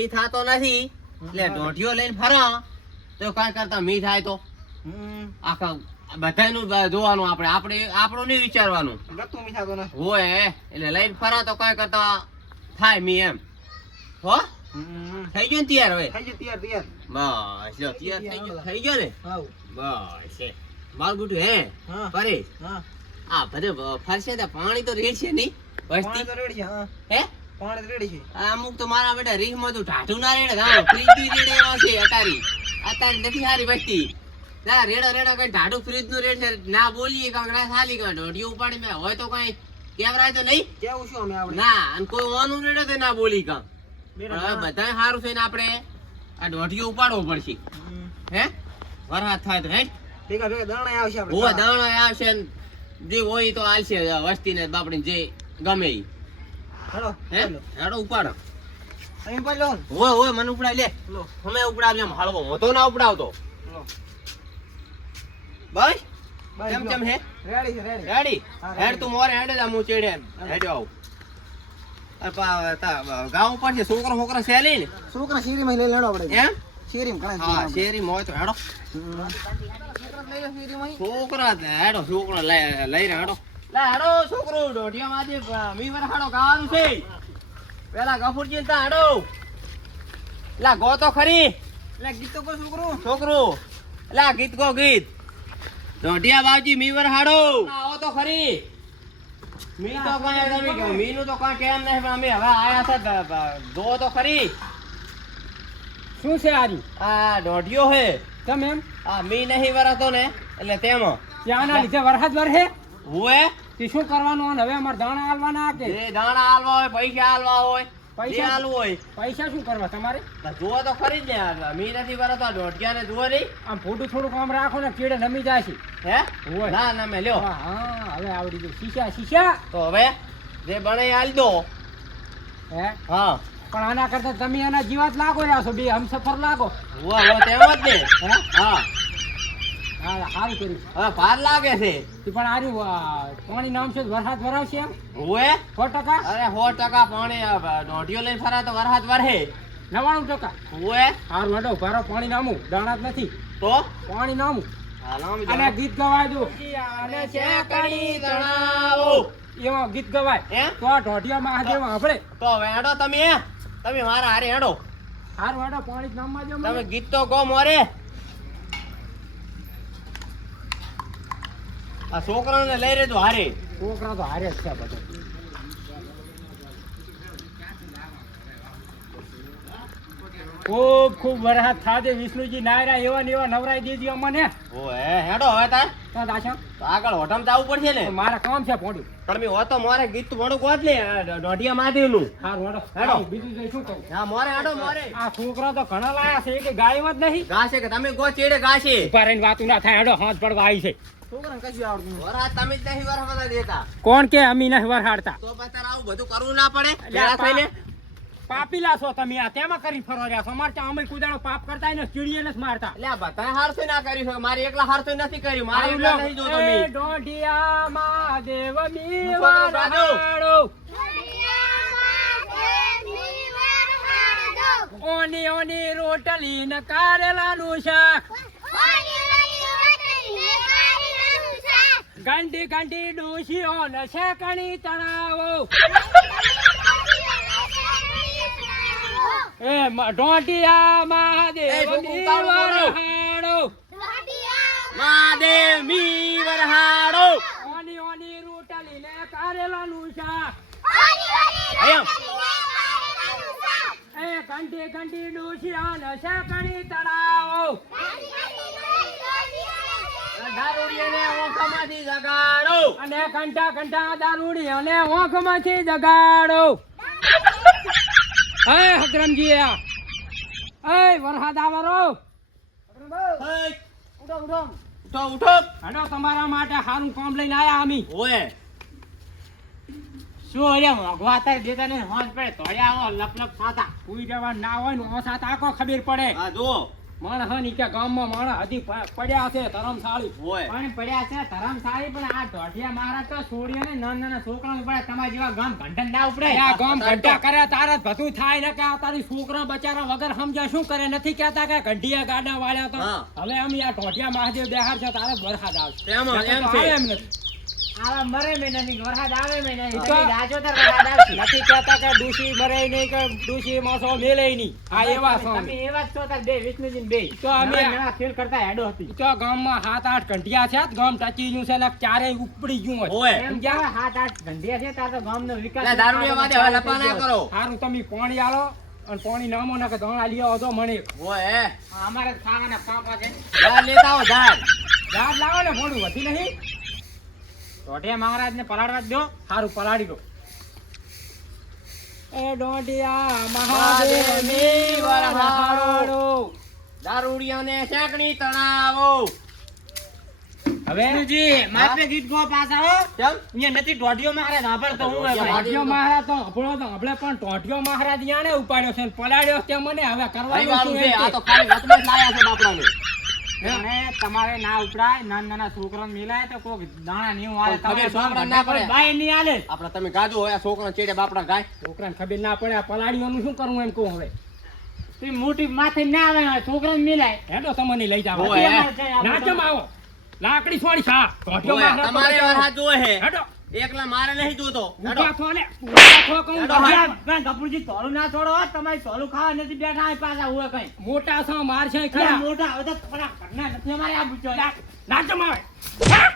મી થાતો નથી એટલે ઢોઢિયો લઈને ફરો તો કાંઈ કરતા મી થાય તો આખા બધાયનું જોવાનું આપણે આપણું નહીં વિચારવાનું ગતું મી થાતો નથી હોય એટલે લઈને ફરા તો કાંઈ કરતા થાય મી એમ હો થઈ ગયો ને તૈયાર હવે થઈ ગયો તૈયાર બસ લ્યો તૈયાર થઈ ગયો ને હાઉ બસ મારું બુટું હે હા કરે હા આ બધે ફરશે તો પાણી તો રેડ છે નહીં પાણી તો રેડી છે હા હે પાણી તો રેડી છે આ અમુક તો મારા બેટા રીહમાં તો ઢાઢું ના રેડે હા ફ્રીજ ની રેડે એવા છે અત્યારે નથી સારી વસ્તી ના રેડા કઈ ઢાઢું ફ્રીજ નું રેડ છે ના બોલીએ કાંક ના સાલી કાંક ઢોઢિયું ઉપાડી મેં હોય તો કઈ કેવરાય તો નહીં કેવું શું અમે આપણે ના અને કોઈ ઓનું રેડે તો ના બોલી કાંક હવે બધાય સારું છે ને આપણે આ ઢોઢિયું ઉપાડવો પડશે હે વરસાદ થાય તો હે ભેગા દાણા આવશે આપણે હોય દાણો આવશે ને જે હોય તો આલશે વસ્તી ને બાપડી જે ગમે ઈ હેડો હે હેડો ઉપાડો અહીં પર લો હોય મને ઉપડાવ લે લો અમે ઉપડાવ લે હાલવો હું તો ના ઉપડાવતો લો બસ બસ કેમ લો. કેમ હે રેડી છે રેડી રેડી હા, હેડ તું મોરે હેડ જા હું ચેડે હેડ્યો આવ ગાઉં ઉપર છે છોકરો સેલી ને છોકરા શેરીમાં લઈ લેડો આપણે એમ શેરીમાં ઘણા હા શેરી મોય તો હેડો છોકરા હેડો છોકરો લઈ રે હેડો લે હેડો છોકરો ઢોઢિયા માંથી મીવર હાડો ગાવાનું છે પેલા ગફુરજી તા હેડો લા ગો તો ખરી એટલે ગીત તો કોઈ છોકરો લા ગીત ગો ગીત ઢોઢિયા બાવજી મીવર હાડો આવો તો ખરી મી તો કઈ તમે મી નું તો કઈ કેમ નહીં પણ અમે હવે આયા છે જો તો ખરી શું છે આરી આ ઢોઢિયો હે તમે એમ આ મી નહીં વરતો ને એટલે તેમાં ત્યાંના લીધે વરસાદ વરહે હુએ તે શું કરવાનું અને હવે અમારે દાણા આલવાના કે જે દાણા આલવા હોય પૈસા આલવા હોય પૈસા? જે આલવું હોય પૈસા શું કરવા તમારે જુઓ તો ખરી જ ને યાર મી નથી વરતો ઢોઢિયા ને જુઓ નહીં આમ ફોટું થોડુંક આમ રાખો ને કીડે નમી જાય છે હે હોય. ના ના મેં લ્યો હા હવે આવડી ગયું શીશા તો હવે જે બને એ આલ દો હે હા પણ આના કરતા તમે આના જીવાત લાગો રહ્યા છો બે હમસફર લાગો હુઆ તેમ જ ને હે હા હા સારું કર્યું હવે ભાર લાગે છે તે પણ આર્યું પાણી નામ છે વરસાદ વરાવશે એમ હુએ 100%? અરે 100% પાણી ઢોઢિયો લઈને ફરા તો વરસાદ વરહે 99%? હુએ હારું હેડો ભારો પાણી નામું દાણા જ નથી તો પાણી નામું હા નામ અને ગીત ગવાય દો અને છે કણી તણાવો એમાં ગીત ગવાય હે તો આ ઢોઢિયા મહાદેવ આપણે તો હવે હેડો તમે મારા હારે હેડો હારું હેડો પાણી નામમાં જો તમે ગીત તો ગો મોરે આ છોકરાને લઈ રેજો હારે છોકરા તો હારે જ છે બધા ખૂબ ખૂબ વરસાદ થાજે વિષ્ણુજી નાયરા એવા ને એવા નવરાઈ દેજી અમને ઓએ હેડો હવે તાર તો દાશા તો આગળ હોટમ જવું પડશે ને મારા કામ છે પોડ્યું પણ મેં હોતો મોરે ગીત તો મોડું ગોત લે ઢોઢિયા મહાદેવનું હારું હેડો હેડો. બીજું જઈ શું કહું હા મોરે હેડો મોરે આ છોકરા તો ઘણા લાયા છે કે ગાયમાં જ નહીં ગાશે કે તમે ગો ચેડે ગાશે ઉભા રહીને વાતું ના થાય હેડો હાથ પડવા આવી છે છોકરાને કશું આવડતું વરસાદ તમે જ નહીં વરસાદ દેતા કોણ કે અમી નહીં વરહાડતા તો પછી આવું બધું કરવું ના પડે એટલે ભેળા આ થઈને પાપીલા છો તમે આ તેમાં કરી ફરવા રહ્યા છો અમારે ત્યાં અમે કુદાડો પાપ કરતા ને ચીડીએ નથી મારતા એટલે આ બધા હારસો ના કરી શકે મારી એકલા હારસો નથી કર્યું મારે આવું એકલા લો. નહીં જોતો એ મેં દોઢિયા મહાદેવ મી હું છોકરો સાદો. વરહાડો. ઓની ઓની રોટલી ને કારેલાનું શાક ગંડી ગંડી ડોશીઓ ને શેકણી તણાવો એ દોઢિયા મહાદેવ એ છોકરું મી ઉતાવળું બોલો. વરહાડો. મહાદેવ મી વરહાડો ઓની ઓની રોટલી ને કારેલાનું શાક એમ એ ઘંટી ઘંટી ડોશીઓ ને શેકણી તણાવો દારૂડિયાને ઓખામાંથી જગાડો અને ઘંટા ઘંટા દારૂડી અને ઓંખમાંથી જગાડો એ હકરમજી એ વરસાદ આવેલો હે, ઉઠો હેડો તમારા માટે સારું કામ લઈને આયા અમી ઓએ શું અરે મોઘવા થાય દેતા ને હોજ પડે તોડ્યા લપ લપ થાતા કોઈ જવા ના હોય ને ઓસા તાકો ખબર પડે આ જો માણસ હે ને કે ગામમાં માણસ હજી પડ્યા છે ધરમશાળી. હોય પણ પડ્યા છે ધરમશાળી, પણ આ ઢોઢિયા મહારાજ તો છોડીઓ ને નાના છોકરાઓ પડે, તમારા જેવા ગામ ઘંટન ના ઉપડે. આ ગામ ઘંટા કરે તારે જ બધું થાય ને કે આ તારી છોકરા બચારા વગર સમજ્યા શું કરે? નથી કહેતા કે ઘંટિયા ગાડા વાળ્યા તો હા. હવે અમે આ ઢોઢિયા મહાદેવ બેહાર છે તારે જ વરસાદ આવશે. તેમાં એમ તો છે. આવે એમ નથી. આવા મરે મે નથી, વરસાદ આવે મે નહીં, તો- તમે રાજો તો વરસાદ આવશે. નથી કહેતા કે ડૂસી મરે નહીં કે ડૂસી માસો મેલે નહીં. આ એવા છો અમે. તમે એવા જ છો તાર બે વિષ્ણુજી ને બે. તો અમે- નવા ફેલ કરતા હેડો હતી. તો ગામમાં 7-8 ઘંટિયા છે ગામ ટચી ગયું છે ને ચારેય ઉપડી ગયું હોય. હોય એમ કેવા 7-8 ઘંટિયા છે તાર તો ગામનો વિકાસ. એટલે દારૂડિયા વાદે હવે લપા ના કરો. સારું તમે પાણી આલો અને પાણી નામો ને કે દોણા લઈ આવો તો મને હોય હે અમારે ખાવાના પાપા છે. ઝાડ લેતા આવો ઝાડ. ઝાડ લાવો ને મોડું વધી નહીં. ઢોઢિયા મહારાજ ને પલાળવા જ દો. સારું પલાળી દો. એ ડોડિયા મહાદેવની વરહાડો. દારૂડિયાને શેકણી તણાવો. હવે વિષ્ણુજી, માથે ગીત ગો પાછા હો. કેમ અહીંયા નથી ઢોઢિયો મહારાજ સાંભળતો હું હોય ભાઈ. ટોટિયો મહારાજ તો હંભળો તો હંભળે પણ ટોટિયો મહારાજ યાને ઉપાડ્યો છે ને પલાળ્યો તે મને હવે કરવાનું ભાઈ શું વાળું છે એમ આ કે? તો ખાલી વચમાં જ લાયા છે બાપડાને. અને તમારે ના ઉપડાય, નાના છોકરાને મિલાય તો કોક દાણા નહીં આવે. ખબર તમારે છોકરાને ના પડે. બાય નહીં આલે. આપડે તમે ગાજુ હોય આ છોકરા ચેડે બાપડા ગાય. છોકરાને ખબર ના પડે આ પલાળીઓનું શું કરવું એમ કહું હવે. તું મોટી માથે ના આવે, છોકરાને મિલાય. હેડો તમને લઈ જાવ. હોય. ના કેમ આવો લાકડી છોડી સા ટોટિયો હોય, મહારાજ તો તમારે બચાવો. વરસાદ જોવે હે. હેડો એકલા મારે નહીં જોતો. ઊંચા થો ને ઊંચા થો કહું હેડો, તમે. હેડો. પણ ગપુરજી તોલું ના છોડો હો. તમારે તોલું ખાવા નથી બેઠા અહીં પાછા હોય કઈ. મોટા છો માર છે અરે ખરા મોટા હવે તો થોડા ઘરના નથી અમારે આ બુચો. ના કેમ આવે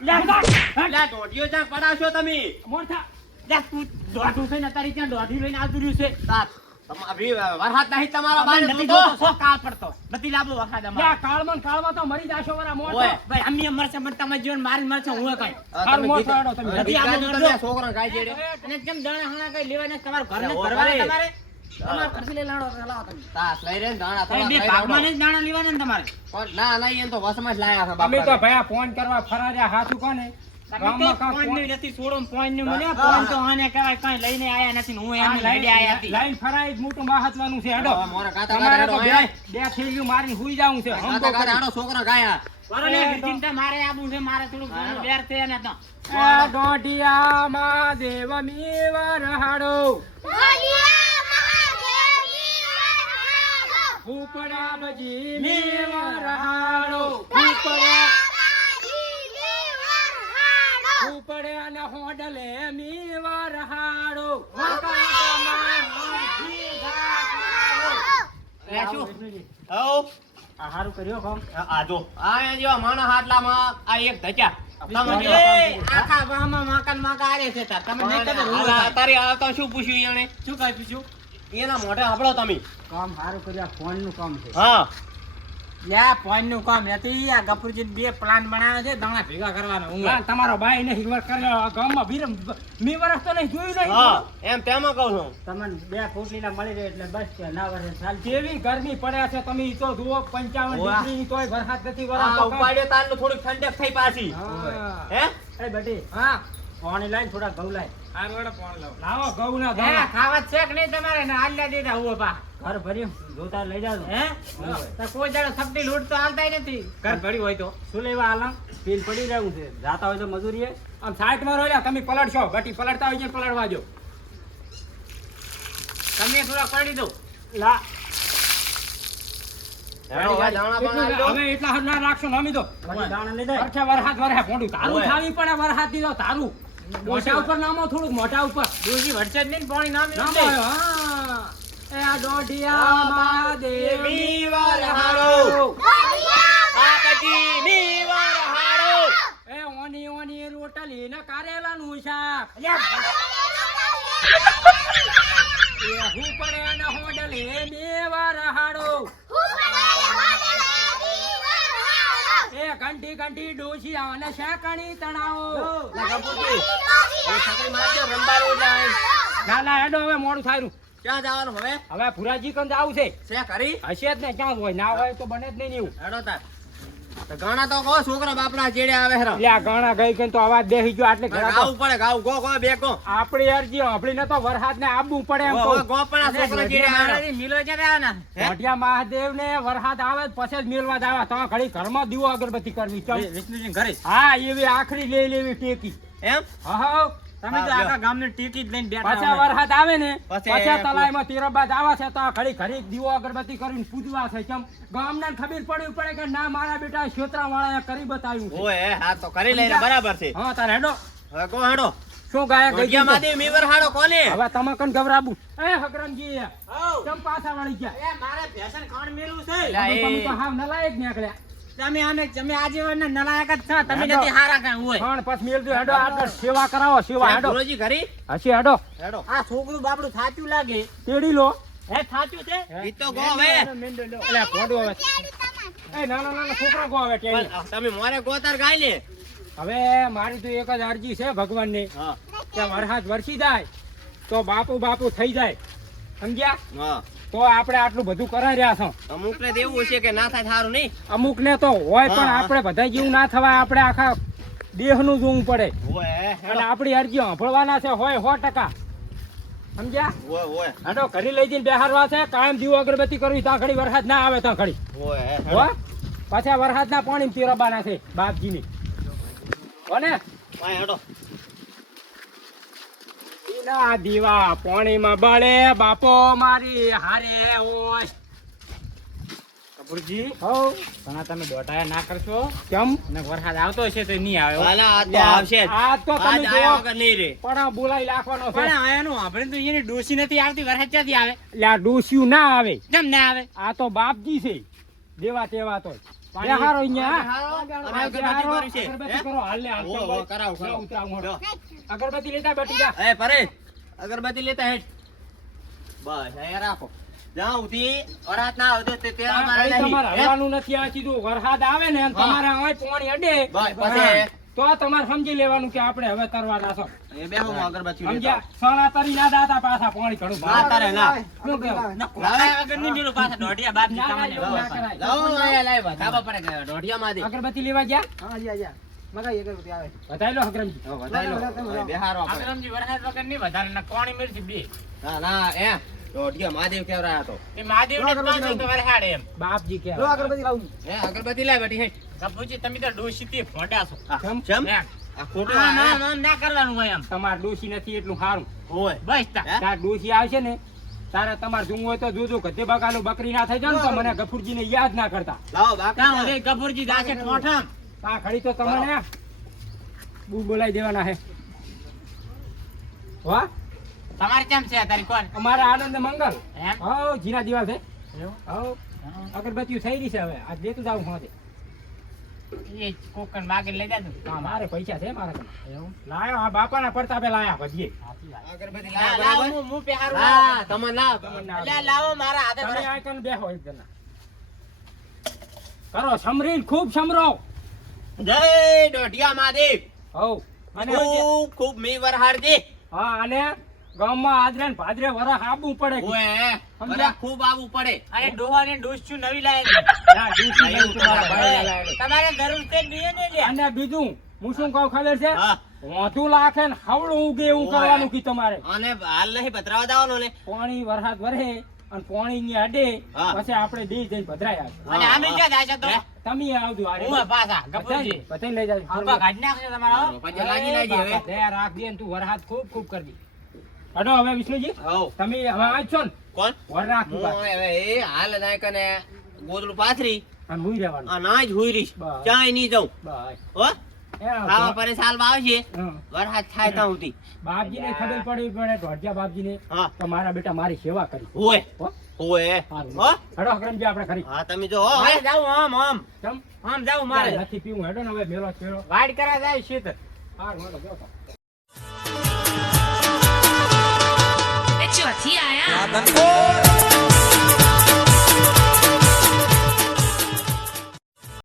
લે બધા. એટલે દોઢિયો ચા પડાવશો તમે. મોટા લે તું દોઢું છે ને તારી ત્યાં દોઢી લઈને આવતું રહ્યું છે. તાત. વરસાદ નહીં તમારો બાર નથી જોતો. જોતો, સો કાળ પડતો નથી લાવતો વરસાદ અમારે. યા કાળમાં તો મરી જાશો વરા મોટો. હોય. ભાઈ અમે મરશે પણ તમારે જીવન મારી મરશે હું કઈ. હારું, મોટો હેડો તમે. નથી આપણે ગાજુ જોડો. તમે આ છોકરાને ગાય ચેડે. અને કેમ દાણા હાણા કઈ લેવાના તમારે ઘરને અરે, ભરવાના હોય. તમારે. તમારે ખર્ચી લઈ લાવો તમે. તાસ લઈ રે ને દાણા ભાઈ, થોડા બે ખાઈ ભાગમાં લાવડો. જ દાણા લેવાના ને તમારે. પણ ના નહીં એમ તો વસમાં જ લાયા છે અમે તો બાપડાને. ભયા ફોન કરવા ફરાર્યા હાથું કોને તમે ગામમાં તો કાં ફોન ફોન- ની નથી છોડો ને ફોન ની મને હા. ફોન તો આને કહેવાય કઈ લઈને આયા નથી ને હું આ એમને લઈને આયા હતી. લાઈન ફરાઈ જ મોટું મહત્વનું છે હેડો હવે મોરા કાતા તમારે તો કાતા બે થેલીઓ મારીને હુઈ જાવું છે હમ તો કાતા કાતા કરી. આડો છોકરો ગાયા. બરોબર, એ તો- ચિંતા મારે આબુ છે, મારે થોડુંક હા. ઘરનું વેર છે ને તો. એ દોઢિયા મહાદેવ મીવર હાડો ઉપડા બજી મીવર હાડો ઉપડે અને હોડલે મીવર હાડો એ શું? હઉ. આ હારું કર્યો કામ. આ જો. આ જેવા માણસ હાટલામાં આ એક ધચ્યા. તમે જો. એ, આખા ગામમાં માકન માકા આરે છે તાર. તમને નહીં ખબર હું આ હોય. તારી આ તો શું પૂછ્યું એને? શું કહી પૂછ્યું? એના મોઢે સાંભળો તમે. કામ હારું કર્યું, આ ફોન નું કામ છે. હા. યા ફોન નું કામ હતી. આ ગફુરજી બે પ્લાન બનાવ્યો છે દાણા ભેગા કરવાના. હું ના, તમારો ભાઈ નહીં હિંમત કર્યો આ ગામમાં વીરમ મી વર્ષ તો નહીં જોયું નહીં હા. એમ તેમાં કહું છું. તમને બે ફૂટલીના મળી રહે એટલે બસ કે ના વર્ષે ચાલ. કેવી ગરમી પડે છે તમે ઈ તો જુઓ 55 વાહ. ડિગ્રી તોય વરસાદ નથી આ વરસાદ ઉપાડ્યો તારનું થોડીક ઠંડક થઈ પાછી. હે? એ બેટી હા પાણી લાવીને થોડા ઘઉં લાય. લાવો ઘઉં ના હે, દાણા. ખાવા છે કે નહીં તમારે ને આલ્યા દીધા હું પા ઘર ભર્યું જોતા લઈ જાવ હે તો કોઈ દાડો સપટી લૂંટ તો હાલતાય નથી ઘર ભર્યું હોય તો શું લેવા આલમ પીલ પડી રહ્યું છે જાતા હોય તો મજૂરીએ આમ સાઈડ માં રોયા તમે પલટશો બટી પલટતા હોય છે પલટવા જો તમે થોડા પડી દો. લા હેડો, હવે દાણા બાણા આલી દો. હવે એટલા હાથ ના રાખશો નમી દો પછી દાણા લઈ જાય. અરછા વરસાદ વરહે મોઢું તારું ઓય. ખાવી પડે વરસાદ દીધો તારું મોઢા ઉપર નામો થોડુંક મોઢા ઉપર ડોશી વરસાદ નહીં ને પાણી નામ નામો આવ્યો, હા એ આ દોઢિયા મહાદેવ મી વરહાડો. આ પછી મી વરહાડો. એ ઓની ઓની રોટલી ને કારેલાનું શાક એ હું પડે અને હોડલે મેવા રહાડો એ ઘંટી ઘંટી ડોસી અને શાકણી તણાવો લા ગપુજી. એ છકડી મારજો, રંબારો જાય. ના ના હેડો હવે મોડું થાયરું ક્યાં જવાનું હવે? હવે ભુરાજી કંદ આવું છે છે ખરી? હશે જ ને ક્યાં હોય ના હોય તો બને જ નહીં ને એવું હેડો તાર. તો ગાણા તો કહો છોકરા બાપના ચેડે આવે હરો એટલે આ ગાણા ગઈ કે તો અવાજ બેસી ગયો આટલે ઘરે ગાવું પડે ગાવું ગો બે ગો આપણી અરજી આપણી તો વરસાદ ને આપવું પડે એમ કહું. ગો પણ આ છોકરા ચેડે આવે મહારાજ મિલો ક્યારે આવવાના? મોઢિયા મહાદેવ ને વરસાદ આવે જ પછી જ મેલવા જ આવે. તમે ઘડી ઘરમાં દીવો અગરબત્તી કરવી ચમ. વિષ્ણુજી ઘરે હા એવી આખરી લઈ લેવી ટેકી. એમ હા તમે તો આખા ગામને ટીકી જ લઈને બેઠા પાછા હોય. વરસાદ આવે ને પછી પાછા તલાઈમાં તીરબાદ આવે છે તો ઘડી ઘડી દીવો અગરબત્તી કરીને પૂજવા છે કેમ ગામના ખબર પડવી પડે કે ના મારા બેટા ક્ષેત્રવાળાએ કરી બતાવ્યું છે. ઓય હા તો કરી લઈને બરાબર છે હા તારે હેડો હવે ગો હેડો શું ગાયા ગઈ ગોડિયા માદે મીવર હાડો કોને હવે તમે કન ગભરાબુ એ હકરમજી કેમ પાછા વળી ગયા એ મારે ભેસણ ખાણ મેલું છે. એલા, એ- તમે તો હાવ નલાયક નીકળ્યા તમે આજીવન નલાયક જ છો. તમે નથી હારા કાંઈ હોય. પણ પછી મેલજો હેડો આગળ સેવા કરાવો સેવા હેડો ગુરુજી ઘરી હસી હેડો હેડો આ છોકરું બાપડું થાચું લાગે. તેડી લો હે થાચું છે? ઈ તો ગો હવે એટલે કોડો હવે એ નાના નાના છોકરા કો હવે તેડી. પણ તમે મોરે ગોતાર ગાય ને હવે મારી તો એક જ અરજી છે ભગવાનની હા કે વરસાદ વરસી જાય તો બાપુ થઈ જાય સમજ્યા હા તો આપણે આટલું બધું કરાઈ રહ્યા છો. અમુક ને દેવું છે કે ના થાય સારું નહીં અમુક ને તો હોય પણ હા. આપણે બધા જેવું ના થવાય. આપણે આખા દેહનું જોવું પડે ઓય અને હેડો આપણી અરજી સાંભળવાના છે હોય 100%. સમજ્યા ઓય ઓય હેડો ઘરે લઈ જઈને બેહારવા છે કાયમ દીવો અગરબત્તી કરવી ત્યાં ઘડી વરસાદ ના આવે ત્યાં ઘડી ઓય હો હેડો પાછા વરસાદના પાણી પીરબાના છે બાપજીની હો ને ઓય હેડો ઈના દીવા પાણીમાં બળે બાપો મારી હારે હોય. કપૂરજી હો ઘણા તમે દોટાયા ના કરશો કેમ અને વરસાદ આવતો હશે તો નહીં આવે હો. વાલા આ તો આવશે જ. આ તો આજ તમે આયા જો વગર નહીં રે પણ બોલાઈ નાખવાનો છે. પણ આયાનું આપણે તો એની ડોસી નથી આવતી. વરસાદ ક્યાંથી આવે? એટલે આ ડોસિયું ના આવે. કેમ ના આવે? આ તો બાપજી છે દેવા તેવા તો બેહારો અહીંયા અને અગરબત્તી કરી છે અગરબત્તી કરો હાલ ને હાલ ઓ, ચાલ, ઓ, કરાવો, ચાલ, કરાવો. ઉતરાવું હો. જો. અગરબત્તી લેતા બેઠી જા. એ પરે અગરબત્તી લેતા હેઠ બસ અહીંયા રાખો જ્યાં સુધી વરાત ના આવતો તે તેવા મારે આ નહીં તમારે હે? હલવાનું નથી. આ સીધું વરસાદ આવે ને અને હા. તમારે અહીં પાણી અડે બસ, પછી? તો તમારે સમજી લેવાનું કે આપણે હવે તરવાના છો. એ બેહો હું અગરબત્તી લેતા સમજ્યા સણા તરી ના દાતા પાછા પાણી ઘણું ના તારે ના શું કહેવું? લાવ્યા વગર નહીં મેલું પાછા દોઢિયા બાપજી ના, ના, તમને એવું ના હવે. કરાય. લાવો અહીંયા લાવ્યા ધાબા પર ગયા દોઢિયા માં દે અગરબત્તી લેવા ગયા બતાવી લો હકરમજી. હો, વધારી લો. હવે બેહારો આપણે. આગ્રમજી વરસાદ વગર નહીં વધારે ને કોણી મિર્ચી બે. ના ના એ દોઢિયા મહાદેવ કેવરાયા તો એ મહાદેવને જ પાછો તો વરસાદ એમ. બાપજી કે હે અગરબત્તી લાવ બેટી હેઠ કપૂરજી તમે તો ડોશીથી ભોંડા છો. કેમ કેમ એમ. આ ખોટું ના, ના, આ- ના, ના કરવાનું હોય એમ. તમાર ડોશી નથી એટલું સારું. હોય બસ તા. હે? તાર ડોશી આવશે ને તારે તમારે જોવું હોય તો જોજો ગધે બગાલું બકરી ના થઈ જાય ને તો મને ગફુરજીને યાદ ના કરતા. લાવો બાકી ત્યાં સુધી કપૂરજી દાસે ઠોઠમ. આ ખડી તો તમને બુ બોલાઈ દેવાના હે. વાહ તમારે કેમ છે તારી કોણ અમારા આનંદ મંગલ એમ? હો જીના દિવાલ છે એવું? હો અગરબત્તીઓ થઈ રહી છે હવે આજ લેતું જાવ હું એ કોકણ માગે લઈ જાતું. મારે પૈસા છે મારા કને. લાયો આ બાપાના પ્રતાપે લાયા ભજીએ. અગરબત્તી ના, લાવો લાવો, બરાબર હું- હું પહેરું હા લાવો. તમે ના લે, લાવો મારા હાથે તમે ભરે. આ કને બેહો એક જણા કરો સમરીન ખૂબ સમરો. જય દોઢિયા મહાદેવ હો અને ખૂબ ખૂબ મી વરહાડજી હા અને ગામમાં આદરે ને ભાદરે વરસ આપવું પડે. ઓય સમજ્યા? વરસ ખૂબ આવવું પડે અને ડોહાને ડોસ્યું નવી લાવી. ના, ડૂસી નહીં તમારા ભાઈને લાયેલી. તમારે જરૂર છે જ નહીં ને લે. અને બીજું હું શું કહું ખબર છે હા વાંધું લાખે ને હવળું ઉગે એવું ઓય. કરવાનું કી તમારે. અને હાલ નહીં પધરાવા દાવાનો ને પાણી વરસાદ વરે અને પાણી ની અડે હા. પછી આપણે દે જઈને ભદ્રાય આવશે. અને આમે ક્યાં જાય છે તો? તમે આવજો આરે. હું પાછા, ગફુરજી. બધાય લઈ જાજો. આંબા કાઢી નાખશે તમારા, હો. પછી લાગી લાગી હવે બાપા, દયા રાખજે ને તું વરસાદ ખૂબ ખૂબ કરજે. હડો હવે વિષ્ણુજી હઉ તમે હવે આજ છો ને કોણ વર રાખું હું હવે એ હાલ નાય કને ગોદડું પાથરી અને હુઈ રહેવાનું. આ ના જ હુઈ રહીશ બસ. ચાય નહીં જાઉં બસ. હો એ આવા પરે સાલમાં આવશે હં. વરસાદ થાય ત્યાં સુધી બાપજીને ખબર પડવી પડે ઢોઢિયા બાપજીને હા તો મારા બેટા મારી સેવા કરી. હોય હો? હોય સારું. હો હડો હકરમજી આપણે કરી. હા તમે જો હો મારે જાવું આમ આમ કેમ? આમ જાવું મારે નથી પીવું હેડો ને હવે મેલો છેડો. વાડ કરા જાય શીત. સારું હેડો જો તો. ચોથી આયા ધનકો